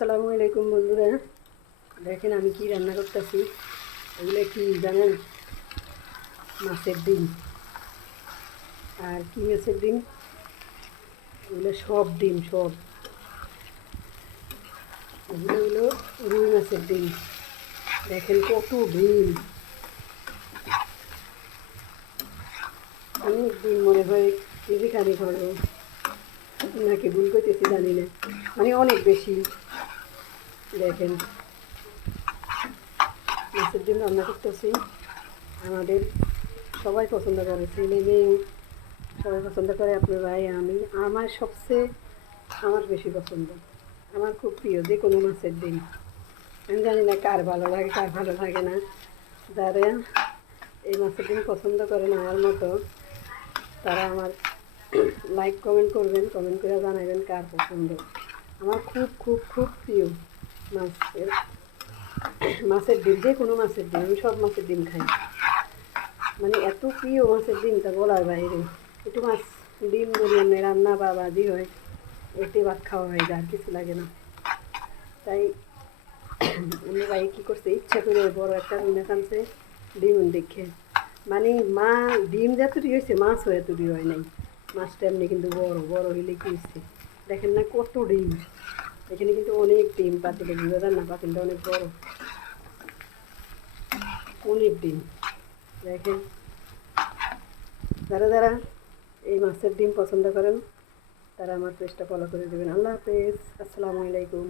আসসালামু আলাইকুম বন্ধুরা, দেখেন আমি কি রান্না করতেছি। এগুলো কি জানেন? মাছের ডিম। আর কি মাছের ডিম? এগুলো সব ডিম, সব এগুলো হলো রুই মাছের ডিম। দেখেন কত ডিম, অনেক ডিম, মনে হয় কেজি খানি করবো নাকি ভুল করতেছি জানি না, মানে অনেক বেশি। দেখেন মাছের ডিম রান্না করতেছি। আমাদের সবাই পছন্দ করে, ছেলে মেয়ে সবাই পছন্দ করে, আপনার ভাই, আমি। আমার বেশি পছন্দ, আমার খুব প্রিয় যে কোনো মাছের ডিম। আমি জানি না কার ভালো লাগে কার ভালো লাগে না। যারা এই মাছের ডিম পছন্দ করেন আমার মতো, তারা আমার লাইক কমেন্ট করবেন, কমেন্ট করে জানাবেন কার পছন্দ। আমার খুব খুব খুব প্রিয় মাছের মাছের ডিম, যে কোনো মাছের ডিম। আমি সব মাছের ডিম খাই, মানে এত প্রিয় মাছের ডিমটা বলার বাইরে। একটু মাছ ডিম যদি রান্না বা ভাজি হয়, এতে ভাত খাওয়া হয়ে যায়, আর কিছু লাগে না। তাই আমি ভাই কী করছে, ইচ্ছা করে বড় একটা রুই আনছে ডিম দেখে। মানে ডিম যতটি হয়েছে মাছও এতটি হয় নাই। মাছটা এমনি কিন্তু বড় বড় হইলে কী হচ্ছে, দেখেন না কত ডিম। এখানে কিন্তু অনেক ডিম, পাতিলে বুঝা যান না, পাতিলটা অনেক বড়, অনেক ডিম। দেখেন যারা যারা এই মাছের ডিম পছন্দ করেন, তারা আমার পেজটা ফলো করে দেবেন। আল্লাহ হাফেজ, আসসালামু আলাইকুম।